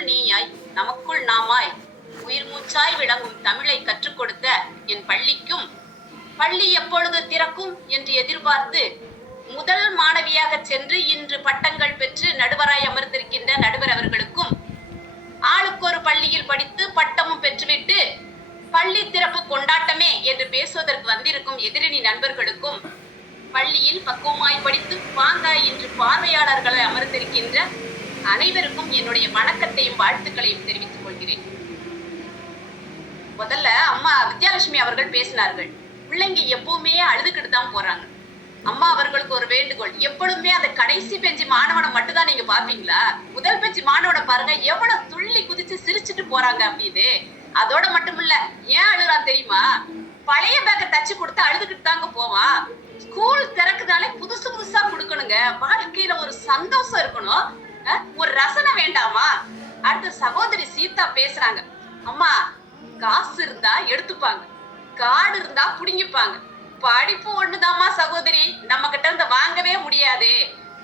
உனக்குள் நீயாய் நமக்குள் நாமாய் உயிர் மூச்சாய் விளங்கும் தமிழை கற்றுக் கொடுத்த என் பள்ளிக்கும் பள்ளி எப்பொழுது திறக்கும் என்று எதிர்பார்த்து முதல் மாணவியாக சென்று இன்று பட்டங்கள் பெற்று நடுவராய் அமர்ந்திருக்கின்ற நடுவர் அவர்களுக்கும், ஆளுக்கு ஒரு பள்ளியில் படித்து பட்டமும் பெற்றுவிட்டு பள்ளி திறப்பு கொண்டாட்டமே என்று பேசுவதற்கு வந்திருக்கும் எதிரணி நண்பர்களுக்கும், பள்ளியில் பக்குவமாய் படித்து பாங்காய் இன்று பார்வையாளர்களை அமர்ந்திருக்கின்ற அனைவருக்கும் என்னுடைய வணக்கத்தையும் வாழ்த்துக்களையும் தெரிவித்துக் கொள்கிறேன். முதல்ல அம்மா வித்யாலட்சுமி அவர்கள் பேசினார்கள். பிள்ளைங்க எப்பவுமே அழுதுகிட்டு தான் போறாங்க. அம்மா அவர்களுக்கு ஒரு வேண்டுகோள், எப்பொழுதுமே அந்த கடைசி பெஞ்சு மாணவனை மட்டும் தான் நீங்க பாப்பீங்களா? முதல் பெஞ்சு மாணவனை பாருங்க, எவ்வளவு துள்ளி குதிச்சு சிரிச்சுட்டு போறாங்க அப்படின்னு. அதோட மட்டும் இல்ல, ஏன் அழுறான் தெரியுமா? பழைய பேக்கை தச்சு கொடுத்து அழுதுகிட்டு தாங்க போவான். ஸ்கூல் திறக்குதாலே புதுசு புதுசா கொடுக்கணுங்க. வாழ்க்கையில ஒரு சந்தோஷம் இருக்கணும், ஒரு ரசனை வேண்டாமா? அடுத்த சகோதரி சீதா பேசுறாங்க, அம்மா காசு இருந்தா எடுத்துப்பாங்க, காடு இருந்தா புடுங்கிப்பாங்க, படிப்பு ஒண்ணுதாம்மா சகோதரி, நம்ம கிட்ட இருந்து வாங்கவே முடியாது.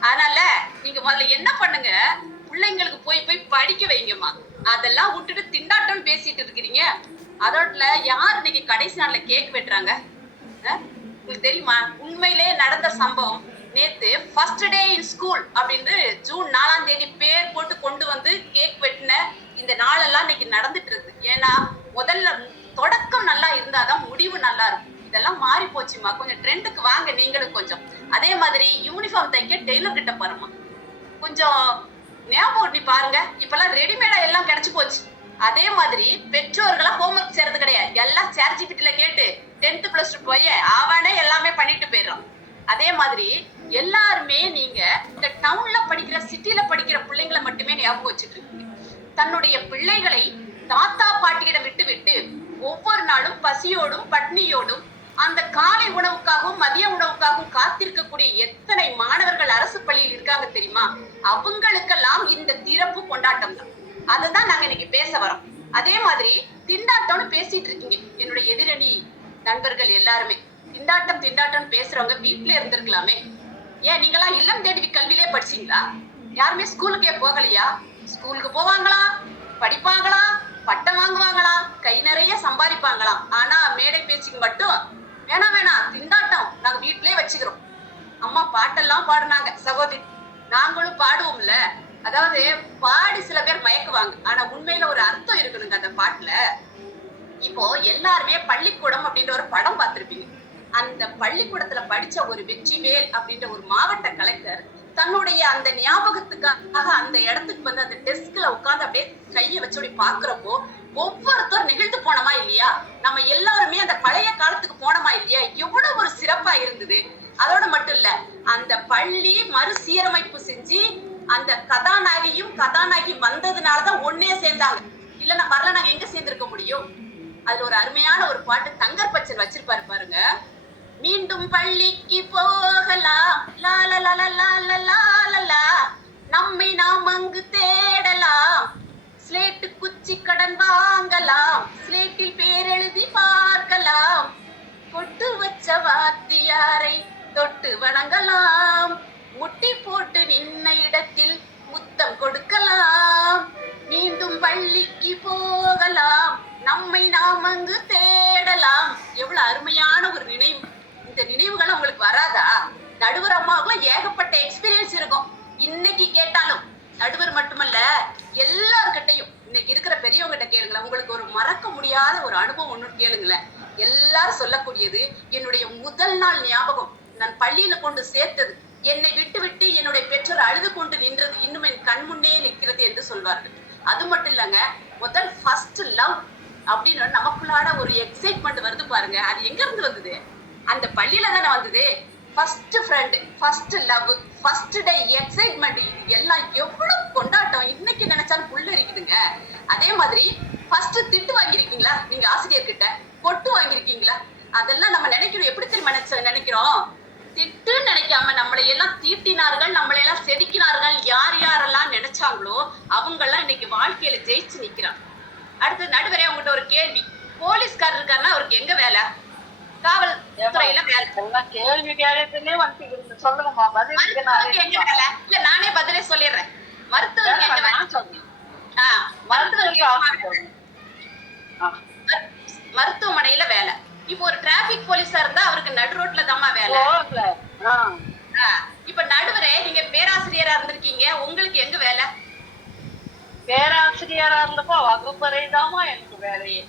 அதனால நீங்க முதல்ல என்ன பண்ணுங்க, பிள்ளைங்களுக்கு போய் போய் படிக்க வைங்கம்மா. அதெல்லாம் விட்டுட்டு திண்டாட்டம் பேசிட்டு இருக்கிறீங்க. அதோட யார் இன்னைக்கு கடைசி நாள்ல கேக் வெட்டுறாங்க? உங்களுக்கு தெரியுமா? உண்மையிலே நடந்த சம்பவம். நேத்து ஃபர்ஸ்ட் டே இன் ஸ்கூல் அப்படின்னு ஜூன் 4ஆம் தேதி பேர் போட்டு கொண்டு வந்து கேக் வெட்டின இந்த நாளெல்லாம் இன்னைக்கு நடந்துட்டு இருக்கு. ஏன்னா முதல்ல தொடக்கம் நல்லா இருந்தாதான் முடிவு நல்லா இருக்கும். இதெல்லாம் மாறி போச்சுமா, கொஞ்சம் ட்ரெண்டுக்கு வாங்க நீங்களும் கொஞ்சம். அதே மாதிரி யூனிஃபார்ம் தைக்க டெய்லர் கிட்ட போறோமா, கொஞ்சம் ஞாபகம் நீ பாருங்க. இப்பெல்லாம் ரெடிமேடா எல்லாம் கிடைச்சு போச்சு. அதே மாதிரி பெற்றோர்களா ஹோம்ஒர்க் செய்யறது கிடையாது, எல்லாம் சேர்ஜிபிட்டில கேட்டு 10th + 2 போய் அவனே எல்லாமே பண்ணிட்டு போயிடுறான். அதே மாதிரி எல்லாருமே நீங்க இந்த டவுன்ல படிக்கிற சிட்டில படிக்கிற பிள்ளைங்களை மட்டுமே ஞாபகம் வச்சுட்டு இருக்கீங்க. தன்னுடைய பிள்ளைகளை தாத்தா பாட்டியிடம் விட்டு விட்டு ஒவ்வொரு நாளும் பசியோடும் பட்னியோடும் அந்த காலை உணவுக்காகவும் மதிய உணவுக்காகவும் காத்திருக்கக்கூடிய எத்தனை மாணவர்கள் அரசு பள்ளியில் இருக்காங்க தெரியுமா? அவங்களுக்கெல்லாம் இந்த திறப்பு கொண்டாட்டம் தான். அதுதான் நாங்க இன்னைக்கு பேச வரோம். அதே மாதிரி திண்டாட்டம்னு பேசிட்டு இருக்கீங்க என்னுடைய எதிரணி நண்பர்கள் எல்லாருமே. திண்டாட்டம் திண்டாட்டம் பேசுறவங்க வீட்டுல இருந்திருக்கலாமே. ஏன் நீங்களாம் இல்லம் தேடி கல்வியிலே படிச்சீங்களா? யாருமே ஸ்கூலுக்கே போகலையா? ஸ்கூலுக்கு போவாங்களா, படிப்பாங்களா, பட்டம் வாங்குவாங்களா, கை நிறைய சம்பாதிப்பாங்களாம். ஆனா மேடை பேச்சுக்கு மட்டும் வேணாம் வேணாம் திண்டாட்டம் நாங்க வீட்டிலே வச்சுக்கிறோம். அம்மா பாட்டெல்லாம் பாடுனாங்க சகோதரி, நாங்களும் பாடுவோம்ல. அதாவது பாடி சில பேர் மயக்குவாங்க, ஆனா உண்மையில ஒரு அர்த்தம் இருக்கணுங்க அந்த பாட்டுல. இப்போ எல்லாருமே பள்ளிக்கூடம் அப்படின்ற ஒரு படம் பார்த்திருப்பீங்க. அந்த பள்ளிக்கூடத்துல படிச்ச ஒரு வெற்றிவேல் அப்படின்ற ஒரு மாவட்ட கலெக்டர் தன்னுடைய அந்த ஞாபகத்துக்காக அந்த இடத்துக்கு வந்து அந்த டெஸ்க்ல உட்கார்ந்து அப்படியே கையை வச்சு அப்படி பாக்குறப்போ ஒவ்வொருத்தர் நிகழ்ந்து போனோமா இல்லையா? நம்ம எல்லாருமே அந்த பழைய காலத்துக்கு போனோமா இல்லையா? எவ்வளவு ஒரு சிறப்பா இருந்தது. அதோட மட்டும் இல்ல, அந்த பள்ளி மறுசீரமைப்பு செஞ்சு அந்த கதாநாயகியும் கதாநாயகி வந்ததுனாலதான் ஒன்னே சேர்ந்தாங்க. இல்லன்னா வரல நாங்க எங்க சேர்ந்திருக்க முடியும்? அதுல ஒரு அருமையான ஒரு பாட்டு தங்கர் பச்சன் வச்சிருப்பாரு பாருங்க. மீண்டும் பள்ளிக்கு போகலாம், நம்மை நாம் அங்கு தேடலாம், ஸ்லேட்டு குச்சி கடன் வாங்கலாம், ஸ்லேட்டில் பேர் எழுதி பார்க்கலாம், பொட்டு வச்ச வாத்தியாரை தொட்டு வணங்கலாம், முட்டி போட்டு நின்ன இடத்தில் முத்தம் கொடுக்கலாம், மீண்டும் பள்ளிக்கு போகலாம், நம்மை நாம் அங்கு தேடலாம். எவ்வளவு அருமையான ஒரு நினைவு. இந்த நினைவுகள் உங்களுக்கு வராதா? நடுவர் அம்மாவுக்குலாம் ஏகப்பட்ட எக்ஸ்பீரியன்ஸ் இருக்கும். இன்னைக்கு கேட்டாலும் நடுவர் மட்டுமல்ல எல்லார்கிட்டையும் இன்னைக்கு இருக்கிற பெரியவங்க கிட்ட கேளுங்களேன். உங்களுக்கு ஒரு மறக்க முடியாத ஒரு அனுபவம் ஒண்ணு கேளுங்களேன். எல்லாரும் சொல்லக்கூடியது என்னுடைய முதல் நாள் ஞாபகம். நான் பள்ளியில கொண்டு சேர்த்தது, என்னை விட்டு விட்டு என்னுடைய பெற்றோர் அழுது கொண்டு நின்றது இன்னும் என் கண் முன்னே நிற்கிறது என்று சொல்வார்கள். அது மட்டும் இல்லைங்க, முதல் ஃபர்ஸ்ட் லவ் அப்படின்னு நமக்குள்ளாட ஒரு எக்ஸைட்மெண்ட் வருது பாருங்க. அது எங்க இருந்து வந்தது? அந்த பள்ளியில தானே வந்தது. First friend, first love, first day excitement, இது எல்லாம் எவ்வளவு கொண்டாட்டம். இன்னைக்கு நினைச்சாலும் புல்லரிக்குதுங்க. அதே மாதிரி ஃபர்ஸ்ட் திட்டு வாங்கியிருக்கீங்களா? நீங்க ஆசிரியர்கிட்ட பொட்டு வாங்கியிருக்கீங்களா? அதெல்லாம் நம்ம நினைக்கிறோம். எப்படி தெரியுமா நினைக்கிறோம்? திட்டுன்னு நினைக்காம நம்மளை எல்லாம் தீட்டினார்கள், நம்மளை எல்லாம் செதுக்கினார்கள். யார் யாரெல்லாம் நினைச்சாங்களோ அவங்க எல்லாம் இன்னைக்கு வாழ்க்கையில ஜெயிச்சு நிக்கிறாங்க. அடுத்து நடுவரே உங்ககிட்ட ஒரு கேள்வி. போலீஸ்காரர் இருக்காருன்னா அவருக்கு எங்க வேலை? காவல் துறையில வேலை. கேள்வி கேட்கறதுலயே வந்து சொல்லுங்கம்மா, பதில் எங்க வேலை? இல்ல நானே பதிலே சொல்லிடுறேன். மருத்துவருக்கு எங்க வேலை? பேராசிரியரா இருந்தப்போ வகுப்பறை தாமா எனக்கு வேலையே.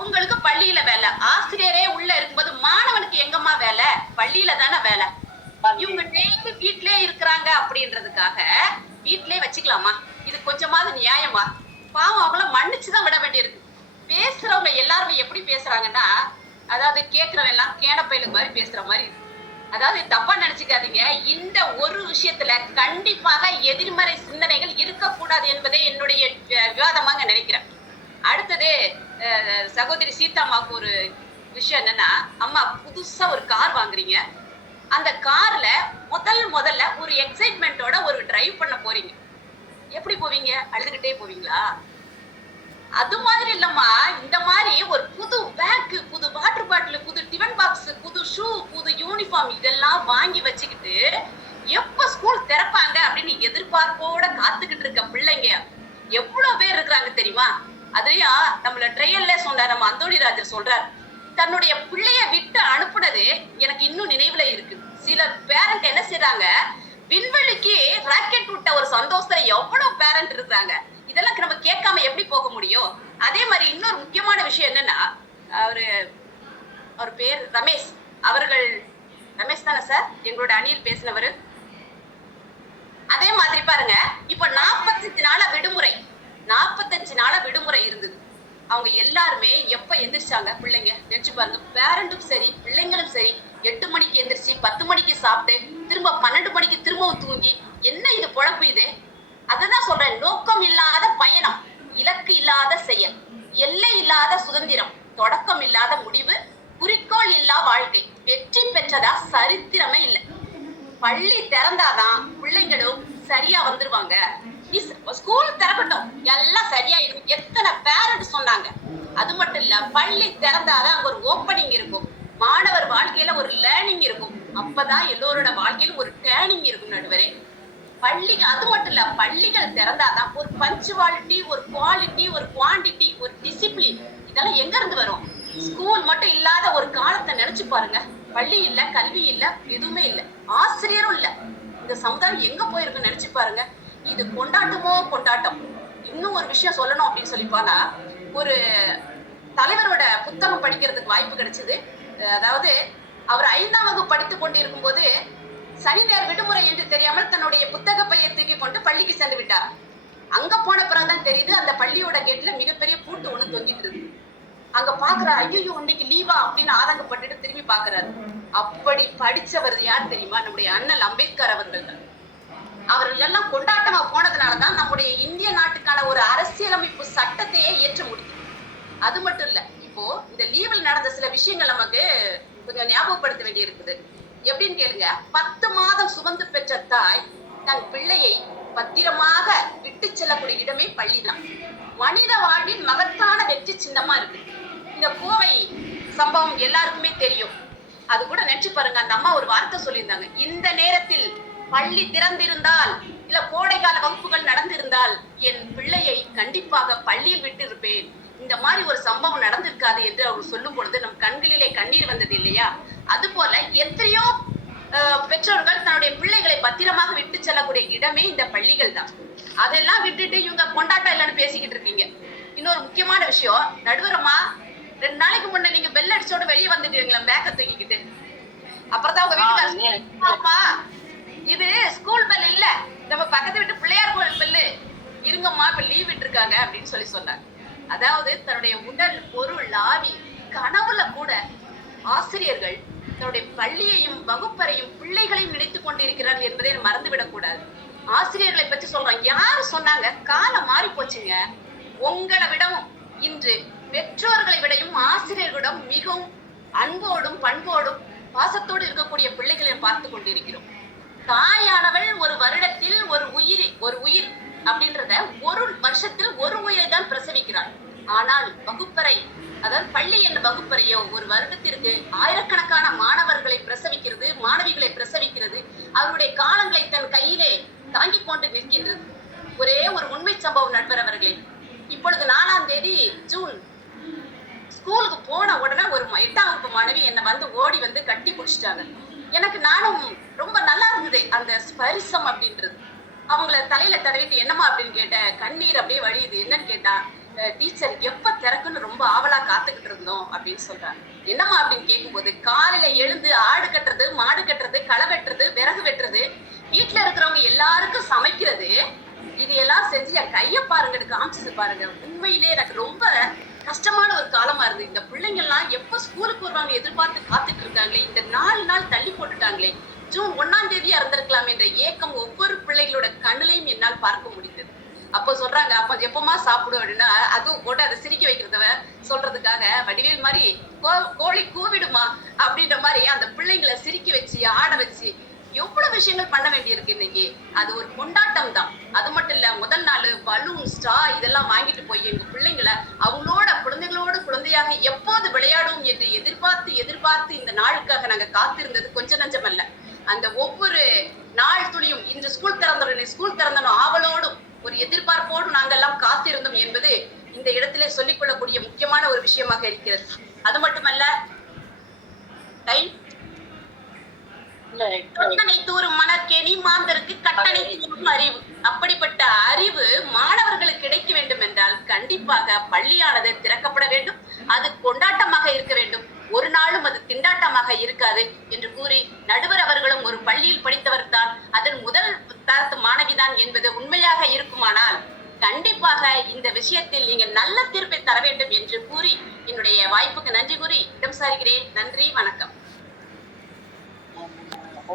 உங்களுக்கு பள்ளியில வேலை, ஆசிரியரே உள்ள இருக்கும்போது மாணவனுக்கு எங்கம்மா வேலை? பள்ளியில தானே வேலை. இவங்க டெய்லி வீட்லயே இருக்கிறாங்க அப்படின்றதுக்காக வீட்லயே வச்சுக்கலாமா? இது கொஞ்சமாவது நியாயமா? பாவம் அவங்கள மன்னிச்சுதான் விட வேண்டியிருக்கு. பேசுறவங்க எல்லாருமே எப்படி பேசுறாங்கன்னா, அதாவது கேட்கிறவன் எல்லாம் கேனப்பயில மாதிரி பேசுற மாதிரி இருக்கு. அதாவது தப்பா நினைச்சுக்காதீங்க, இந்த ஒரு விஷயத்துல கண்டிப்பாக எதிர்மறை சிந்தனைகள் இருக்கக்கூடாது என்பதே என்னுடைய விவாதமாக நினைக்கிறேன். அடுத்தது சகோதரி சீதாமாவுக்கு ஒரு விஷயம் என்னன்னா, அம்மா புதுசா ஒரு கார் வாங்குறீங்க, அந்த கார்ல முதல்ல ஒரு எக்ஸைட்மெண்டோட ஒரு டிரைவ் பண்ண போறீங்க. எப்படி போவீங்க? அழுதுகிட்டே போவீங்களா? அது மாதிரி இல்லம்மா, இந்த மாதிரி ஒரு புது பேக், புது வாட்டர் பாட்டில், புது டிஃபன் பாக்ஸ், புது ஷூ, புது யூனிஃபார்ம் இதெல்லாம் வாங்கி வச்சுக்கிட்டு எப்ப ஸ்கூல் திறப்பாங்க அப்படின்னு எதிர்பார்ப்போட காத்துக்கிட்டு இருக்க பிள்ளைங்க எவ்வளவு பேர் இருக்கிறாங்க தெரியுமா? அதுலயும் நம்மள ட்ரையல்ல சொன்னார், நம்ம அந்தோணிராஜர் சொல்றார், தன்னுடைய பிள்ளைய விட்டு அனுப்புனது எனக்கு இன்னும் நினைவுல இருக்கு. சில பேரண்ட் என்ன செய்யறாங்க, விண்வெளிக்கு ராக்கெட் விட்ட ஒரு சந்தோஷத்துல எவ்வளவு பேரண்ட் இருக்காங்க. இதெல்லாம் நம்ம கேட்காம எப்படி போக முடியும்? அதே மாதிரி இன்னொரு முக்கியமான விஷயம் என்னன்னா, அவர் பேர் ரமேஷ் அவர்கள், ரமேஷ் தானே சார் எங்களோட அணியில் பேசினவர்? அதே மாதிரி பாருங்க, இப்ப 45 நாள விடுமுறை, 45 நாள விடுமுறை இருந்தது. அவங்க எல்லாருமே எப்ப எந்திரிச்சாங்க? பிள்ளைங்க நினைச்சு பாருங்க. பேரண்ட்டும் சரி பிள்ளைங்களும் சரி 8 மணிக்கு எந்திரிச்சு 10 மணிக்கு சாப்பிட்டு திரும்ப 12 மணிக்கு திரும்பவும் தூங்கி, என்ன இது பொழப்பு இது? அதுதான் சொல்றேன், நோக்கம் இல்லாத பயணம், இலக்கு இல்லாத செயல், எல்லை இல்லாத சுதந்திரம், தொடக்கம் இல்லாத முடிவு, குறிக்கோள் இல்லா வாழ்க்கை, வெற்றி பெற்றதா சரித்திரமே இல்லை. பள்ளி திறந்தாதான் பிள்ளைங்களும் சரியா வந்துருவாங்க. ஸ்கூல் திறக்கட்டும் எல்லாம் சரியா இருக்கும், எத்தனை பேரண்ட் சொன்னாங்க. அது மட்டும் இல்ல, பள்ளி திறந்தாதான் அங்க ஒரு ஓப்பனிங் இருக்கும், மாணவர் வாழ்க்கையில ஒரு லேர்னிங் இருக்கும், அப்பதான் எல்லோரோட வாழ்க்கையிலும் ஒரு டேர்னிங் இருக்கும் நடுவரே. பள்ளி அது மட்டும் இல்ல, பள்ளிகள் திறந்தாதான் ஒரு பஞ்சுவாலிட்டி, ஒரு குவாலிட்டி, ஒரு குவான்டிட்டி, ஒரு டிசிப்ளின், இதெல்லாம் எங்க இருந்து வரும்? ஸ்கூல் மட்டும் இல்லாத ஒரு காலத்தை நினைச்சு பாருங்க. பள்ளி இல்ல, கல்வி இல்ல, எதுவுமே இல்ல, ஆசிரியரும் இல்ல, இந்த சமுதாயம் எங்க போயிருக்குன்னு நினைச்சு பாருங்க. இது கொண்டாட்டமோ கொண்டாட்டம். இன்னும் ஒரு விஷயம் சொல்லணும் அப்படின்னு சொல்லிப்பானா, ஒரு தலைவரோட புத்தகம் படிக்கிறதுக்கு வாய்ப்பு கிடைச்சது. அதாவது அவர் 5ஆம் வகுப்பு படித்துக் கொண்டிருக்கும் போது சனி நேர விடுமுறை என்று தெரியாமல் தன்னுடைய புத்தக பையை தூக்கி கொண்டு பள்ளிக்கு சென்று விட்டார். அங்க போன பிறகுதான் தெரியுது, அந்த பள்ளியோட கேட்ல மிகப்பெரிய பூட்டு ஒண்ணு தொங்கிட்டு இருக்கு. அங்க பாக்குறாரு, ஐயோ இன்னைக்கு லீவா அப்படின்னு ஆதங்கப்பட்டுட்டு திரும்பி பாக்குறாரு. அப்படி படிச்சவர் யார் தெரியுமா? நம்முடைய அண்ணல் அம்பேத்கர் அவர்கள் தான். அவர்கள் எல்லாம் கொண்டாட்டமா போனதுனாலதான் நம்முடைய இந்திய நாட்டுக்கான ஒரு அரசியலமைப்பு சட்டத்தையே ஏற்ற முடியும். அது மட்டும் இல்ல, இப்போ இந்த லீவில் நடந்த சில விஷயங்கள் நமக்கு கொஞ்சம் ஞாபகப்படுத்த வேண்டி இருக்குது. எப்படின்னு கேளுங்க, 10 மாதம் சுமந்து பெற்ற தாய் தன் பிள்ளையை பத்திரமாக விட்டு செல்லக்கூடிய இடமே பள்ளிதான். மனித வாழ்வின் மகத்தான வெற்றி சின்னமா இருக்கு. இந்த கோவை சம்பவம் எல்லாருக்குமே தெரியும். அது கூட நினைச்சு பாருங்க, அந்த அம்மா ஒரு வார்த்தை சொல்லியிருந்தாங்க, இந்த நேரத்தில் பள்ளி திறந்திருந்தால் இல்ல கோடைகால வகுப்புகள் நடந்திருந்தால் என் பிள்ளையை கண்டிப்பாக பள்ளியில் விட்டு இருப்பேன். இந்த மாதிரி ஒரு சம்பவம் நடந்திருக்காது என்று அவர் சொல்லும் பொழுது நம் கண்களிலே கண்ணீர் வந்தது இல்லையா? அது போல எத்தனையோ பெற்றோர்கள் தன்னுடைய பிள்ளைகளை பத்திரமாக விட்டு செல்லக்கூடிய இடமே இந்த பள்ளிகள் தான். அதெல்லாம் விட்டுட்டு இவங்க கொண்டாட்டம் இல்லைன்னு பேசிக்கிட்டு இருக்கீங்க. இன்னொரு முக்கியமான விஷயம், நடுவரமா 2 நாளைக்கு முன்ன நீங்க பெல் அடிச்சோட வெளியே வந்துட்டீங்களா பேக்க தூக்கிக்கிட்டு? அப்புறம் தான் உங்க வீட்டுக்காரமா, இது ஸ்கூல் பெல் இல்ல, நம்ம பக்கத்து வீட்டு பிள்ளையார் கோயில் பெல்லு, இருங்கம்மா இப்ப லீவ் விட்டு இருக்காங்க அப்படின்னு சொல்லி சொன்னாங்க. அதாவது தன்னுடைய உடல் பொருள் ஆவி கனவுல கூட ஆசிரியர்கள் தன்னுடைய பள்ளியையும் வகுப்பறையும் பிள்ளைகளையும் நினைத்துக் கொண்டிருக்கிறார்கள் என்பதை மறந்துவிடக் கூடாது. ஆசிரியர்களை பற்றி சொல்றாங்க, யாரு சொன்னாங்க? காலம் மாறி போச்சுங்க. உங்களை விடவும் இன்று பெற்றோர்களை விடையும் ஆசிரியர்களிடம் மிகவும் அன்போடும் பண்போடும் பாசத்தோடு இருக்கக்கூடிய பிள்ளைகளை பார்த்து கொண்டிருக்கிறோம். தாயானவள் ஒரு வருடத்தில் ஒரு உயிர் அப்படின்றத ஒரு வருஷத்தில் ஒரு உயிரை தான் பிரசவிக்கிறாள். ஆனால் வகுப்பறை, அதாவது பள்ளி என்ற வகுப்பறையோ ஒரு வருடத்திற்கு ஆயிரக்கணக்கான மாணவர்களை பிரசவிக்கிறது, மாணவிகளை பிரசவிக்கிறது, அவருடைய காலங்களை தன் கையிலே தாங்கிக் கொண்டு நிற்கின்றது. ஒரே ஒரு உண்மை சம்பவம் நண்பர் அவர்களே, இப்பொழுது 4ஆம் தேதி ஜூன் ஸ்கூலுக்கு போன உடனே ஒரு 8ஆம் வகுப்பு மாணவி என்னை வந்து ஓடி வந்து கட்டி பிடிச்சிட்டாங்க. எனக்கு நானும் ரொம்ப நல்லா இருந்தது அந்த ஸ்பரிசம் அப்படின்றது. அவங்கள தலையில தடவிட்டு என்னம்மா அப்படின்னு கேட்டேன். கண்ணீர் அப்படியே வழியுது. என்னன்னு கேட்டா, டீச்சர் எப்ப திறக்குன்னு ரொம்ப ஆவலா காத்துக்கிட்டு இருந்தோம் அப்படின்னு சொல்றாங்க. என்னம்மா அப்படின்னு கேட்கும்போது, காலையில எழுந்து ஆடு கட்டுறது, மாடு கட்டுறது, களை வெட்டுறது, விறகு வெட்டுறது, வீட்டுல இருக்கிறவங்க எல்லாருக்கும் சமைக்கிறது, இது எல்லாம் செஞ்சு என் கைய பாருங்கன்னு காமிச்சது பாருங்க. உண்மையிலே எனக்கு ரொம்ப கஷ்டமான ஒரு காலமா இருந்தது. இந்த பிள்ளைங்க எல்லாம் எப்ப ஸ்கூலுக்கு வருவாங்க எதிர்பார்த்து காத்துட்டு இருக்காங்களே, இந்த 4 நாள் தள்ளி போட்டுட்டாங்களே, ஜூன் 1ஆம் தேதியா இருந்திருக்கலாம் என்ற ஏக்கம் ஒவ்வொரு பிள்ளைகளோட கண்ணுலையும் என்னால் பார்க்க முடிந்தது. அப்போ சொல்றாங்க, அப்ப எப்பமா சாப்பிடும் அப்படின்னா, அதுவும் போட்டு அதை சிரிக்க வைக்கிறத சொல்றதுக்காக வடிவேல் மாதிரி கோழி கூவிடுமா அப்படின்ற மாதிரி அந்த பிள்ளைங்களை சிரிக்க வச்சு ஆட வச்சு எவ்வளவு விஷயங்கள் பண்ண வேண்டியிருக்கு இன்னைக்கு. அது ஒரு கொண்டாட்டம் தான். அது மட்டும் இல்ல, முதல் நாள் பலூன் ஸ்டா இதெல்லாம் வாங்கிட்டு போய் எங்க பிள்ளைங்களை அவங்களோட குழந்தைகளோடு குழந்தையாக எப்போது விளையாடும் என்று எதிர்பார்த்து எதிர்பார்த்து இந்த நாளுக்காக நாங்க காத்திருந்தது கொஞ்சம் நஞ்சம் அல்ல. அந்த ஒவ்வொரு நாள் துளியும் இன்று ஸ்கூல் திறந்தனும் ஆவலோடும் ஒரு எதிர்பார்ப்போடு நாங்கெல்லாம் காத்திருந்தோம் என்பது இந்த இடத்திலே சொல்லிக் கொள்ளக்கூடிய முக்கியமான ஒரு விஷயமாக இருக்கிறது. அது மட்டுமல்ல, கட்டணை தூரும் மணற்கேணி மாந்தருக்கு கட்டணை தூரும் அறிவு. அப்படிப்பட்ட அறிவு மாணவர்களுக்கு கிடைக்க வேண்டும் என்றால் கண்டிப்பாக பள்ளியானது திறக்கப்பட வேண்டும். அது கொண்டாட்டமாக இருக்க வேண்டும். ஒரு நாளும் அது திண்டாட்டமாக இருக்காது என்று கூறி, நடுவர் அவர்களும் ஒரு பள்ளியில் படித்தவர் தான், அதன் முதல் தரத்து மாணவிதான் என்பது உண்மையாக இருக்குமானால் கண்டிப்பாக இந்த விஷயத்தில் நீங்கள் நல்ல தீர்ப்பை தர வேண்டும் என்று கூறி என்னுடைய வாய்ப்புக்கு நன்றி கூறி இடம் சாருகிறேன். நன்றி, வணக்கம்.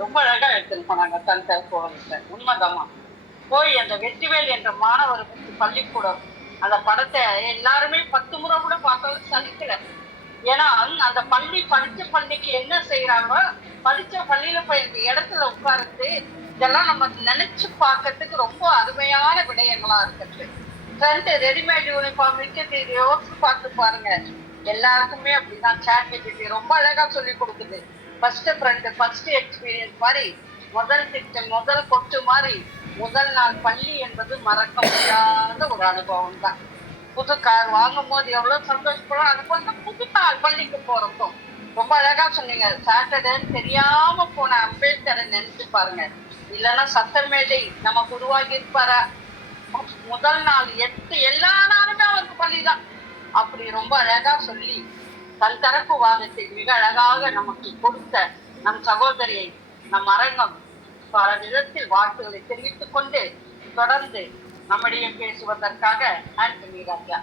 ரொம்ப அழகா எடுத்துட்டு போனாங்க தந்தை கோவில்ல. உண்மைதாமா. போய் அந்த வெற்றிவேல் என்ற மாணவருக்கு பள்ளிக்கூடம் அந்த படத்தை எல்லாருமே 10 முறை கூட பார்த்தாலும் சலிக்கல. ஏன்னா அந்த பள்ளி படிச்ச பள்ளிக்கு என்ன செய்யறாங்களோ, படிச்ச பள்ளியில போய் இந்த இடத்துல உட்கார்ந்து இதெல்லாம் நம்ம நினைச்சு பார்க்கறதுக்கு ரொம்ப அருமையான விடயங்களா இருக்குது. ஃப்ரெண்ட் ரெடிமேட் யூனிஃபார்ம் விற்கிறது, யோசிச்சு பார்த்து பாருங்க. எல்லாருக்குமே அப்படிதான். சாட் ரொம்ப அழகா சொல்லி கொடுக்குது. ஃபர்ஸ்ட் ஃப்ரெண்ட் ஃபர்ஸ்ட் எக்ஸ்பீரியன்ஸ் மாதிரி, முதல் திட்டம் முதல் கொட்டு மாதிரி, முதல் நாள் பள்ளி என்பது மறக்க முடியாத ஒரு அனுபவம் தான். புது கார் வாங்கும் போது எவ்வளவு சந்தோஷப்படும். அதுக்கு வந்து புது நாள் பள்ளிக்கு போறப்போ ரொம்ப அழகா சொன்னீங்க. சாட்டர்டேன்னு தெரியாம போன அம்பேத்கரை நினைச்சு பாருங்க. இல்லைன்னா சட்டமேடை நமக்கு உருவாகி இருப்பாரா? முதல் நாள் எல்லா நாளுமே அவருக்கு பள்ளிதான். அப்படி ரொம்ப அழகா சொல்லி தன் தரப்பு வாதத்தை மிக அழகாக நமக்கு கொடுத்த நம் சகோதரியை நம் அரங்கம் பல விதத்தில் வாழ்த்துக்களை தெரிவித்துக் கொண்டு தொடர்ந்து நம்மிடையே பேசுவதற்காக ஆண்டனி ராஜா.